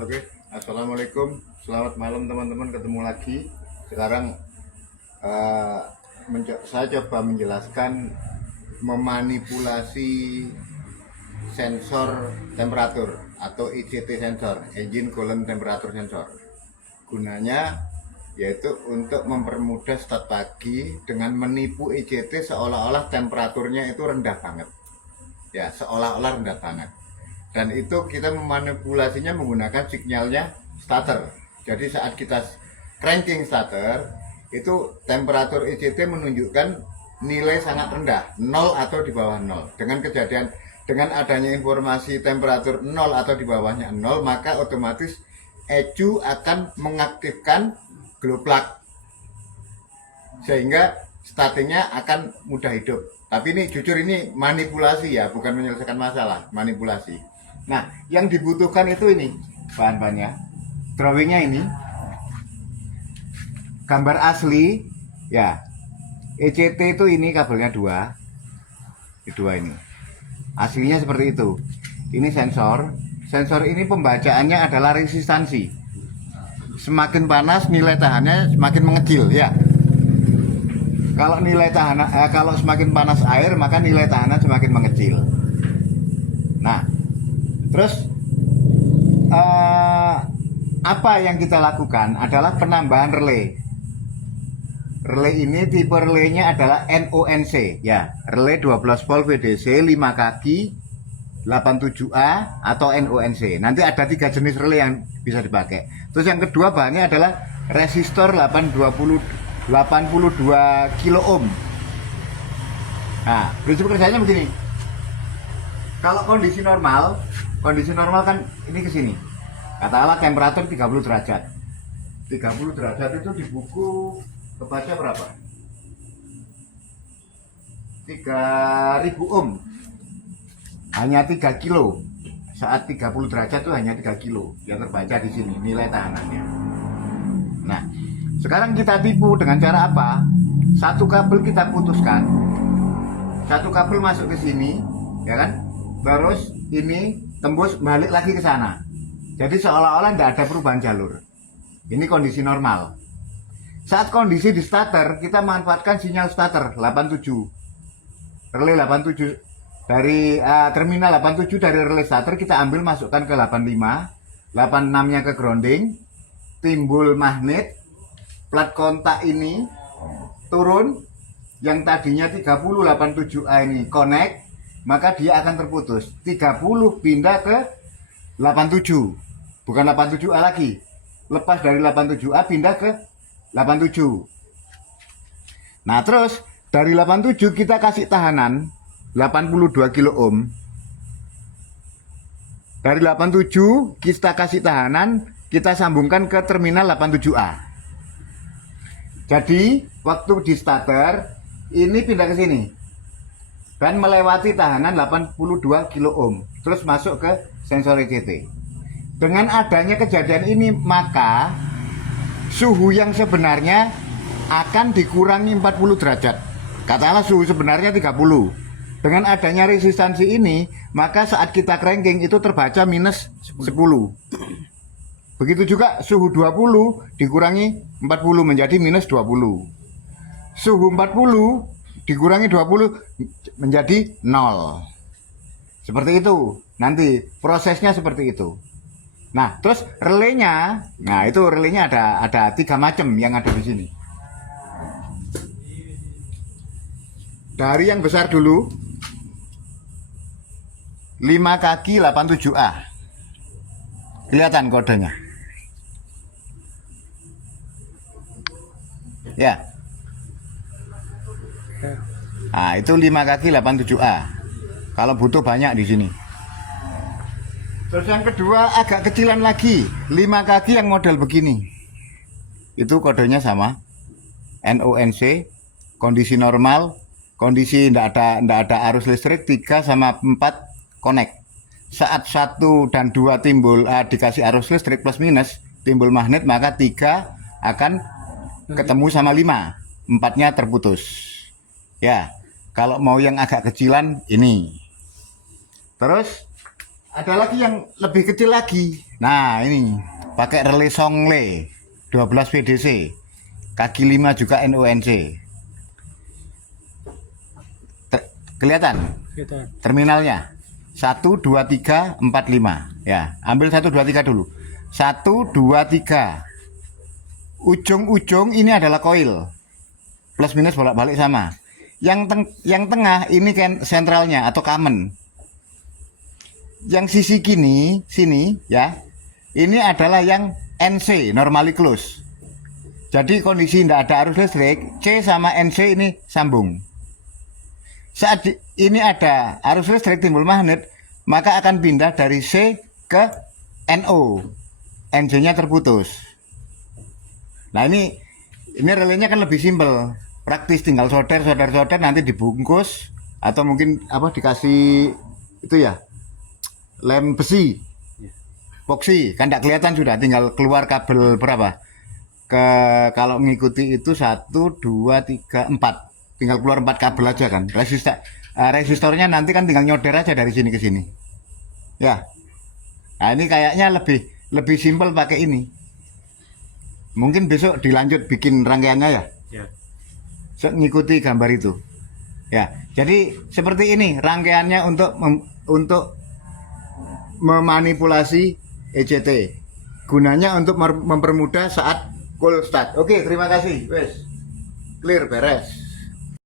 Oke, assalamualaikum, selamat malam teman-teman, ketemu lagi. Sekarang eh, saya coba menjelaskan memanipulasi sensor temperatur atau ICT sensor, Engine Column Temperature Sensor. Gunanya yaitu untuk mempermudah start pagi dengan menipu ICT seolah-olah temperaturnya itu rendah banget. Ya, seolah-olah rendah banget. Dan itu kita memanipulasinya menggunakan sinyalnya starter. Jadi saat kita cranking starter, itu temperatur ICT menunjukkan nilai sangat rendah, 0 atau di bawah 0. Dengan adanya informasi temperatur 0 atau di bawahnya 0, maka otomatis ECU akan mengaktifkan glow plug sehingga startingnya akan mudah hidup. Tapi ini jujur ini manipulasi ya, bukan menyelesaikan masalah, manipulasi. Nah, yang dibutuhkan itu ini bahan-bahannya, drawingnya ini, gambar asli, ya. ECT itu ini kabelnya dua ini. Aslinya seperti itu. Ini sensor. Sensor ini pembacaannya adalah resistansi. Semakin panas nilai tahannya semakin mengecil, ya. Kalau semakin panas air maka nilai tahanan semakin mengecil. Nah, terus apa yang kita lakukan adalah penambahan relay. Relay ini tipe relaynya adalah NONC, ya, relay 12 volt VDC 5 kaki 87A atau NONC. Nanti ada 3 jenis relay yang bisa dipakai. Terus yang kedua bahannya adalah resistor 82 kilo ohm. Nah, prinsip kerjanya begini. Kalau kondisi normal kan ini ke sini. Katakanlah temperatur 30 derajat. 30 derajat itu di buku kebaca berapa? 3000 ohm. Hanya 3 kilo. Saat 30 derajat itu hanya 3 kilo yang terbaca di sini nilai tahanannya. Nah, sekarang kita tipu dengan cara apa? Satu kabel kita putuskan. Satu kabel masuk ke sini, ya kan? Terus ini tembus balik lagi ke sana. Jadi seolah-olah tidak ada perubahan jalur. Ini kondisi normal. Saat kondisi di starter, kita manfaatkan sinyal starter 87. Relay 87 dari terminal 87 dari relay starter kita ambil masukkan ke 85. 86-nya ke grounding, timbul magnet, plat kontak ini turun, yang tadinya 30 87A ini connect, maka dia akan terputus. 30 pindah ke 87, bukan 87A lagi. Lepas dari 87A pindah ke 87. Nah, terus dari 87 kita kasih tahanan 82 kilo ohm. Dari 87 kita kasih tahanan, kita sambungkan ke terminal 87A. Jadi waktu di starter ini pindah ke sini dan melewati tahanan 82 kilo ohm, terus masuk ke sensor ECT. Dengan adanya kejadian ini, maka suhu yang sebenarnya akan dikurangi 40 derajat. Katakanlah suhu sebenarnya 30. Dengan adanya resistansi ini, maka saat kita cranking itu terbaca minus 10. Begitu juga suhu 20 dikurangi 40 menjadi minus 20. Suhu 40 dikurangi 20 menjadi 0. Seperti itu. Nanti prosesnya seperti itu. Nah, terus relaynya, nah itu relaynya ada 3 macam yang ada di sini. Dari yang besar dulu, 5 kaki 87A. Kelihatan kodenya. Ya. Nah, itu 5 kaki 87A. Kalau butuh banyak di sini. Terus yang kedua agak kecilan lagi, 5 kaki yang model begini. Itu kodenya sama. NONC, kondisi normal, kondisi tidak ada arus listrik, 3 sama 4 connect. Saat 1 dan 2 timbul dikasih arus listrik plus minus, timbul magnet, maka 3 akan ketemu sama 5, 4-nya terputus. Ya, kalau mau yang agak kecilan ini. Terus Ada lagi yang lebih kecil lagi. Nah, ini pakai relay Songle 12 VDC. Kaki 5 juga NONC. Kelihatan? Terminalnya 1 2 3 4 5. Ya, ambil 1 2 3 dulu. 1 2 3. Ujung-ujung ini adalah koil. Plus minus bolak-balik sama. Yang tengah ini kan sentralnya atau common. Yang sisi sini ya. Ini adalah yang NC, normally close. Jadi kondisi tidak ada arus listrik, C sama NC ini sambung. Saat ini ada arus listrik timbul magnet, maka akan pindah dari C ke NO. NC-nya terputus. Nah, ini relaynya kan lebih simpel, praktis, tinggal solder nanti dibungkus atau mungkin dikasih itu ya, lem besi, epoksi, kan tidak kelihatan sudah, tinggal keluar kabel berapa. Kalau mengikuti itu 1 2 3 4, tinggal keluar 4 kabel aja kan. Resistornya nanti kan tinggal nyoder aja dari sini ke sini. Ya. Nah, ini kayaknya lebih simpel pakai ini. Mungkin besok dilanjut bikin rangkaiannya ya. Ya. So, ngikuti gambar itu. Ya. Jadi seperti ini rangkaiannya untuk memanipulasi ECT. Gunanya untuk mempermudah saat cold start. Oke, terima kasih. Wes. Clear, beres.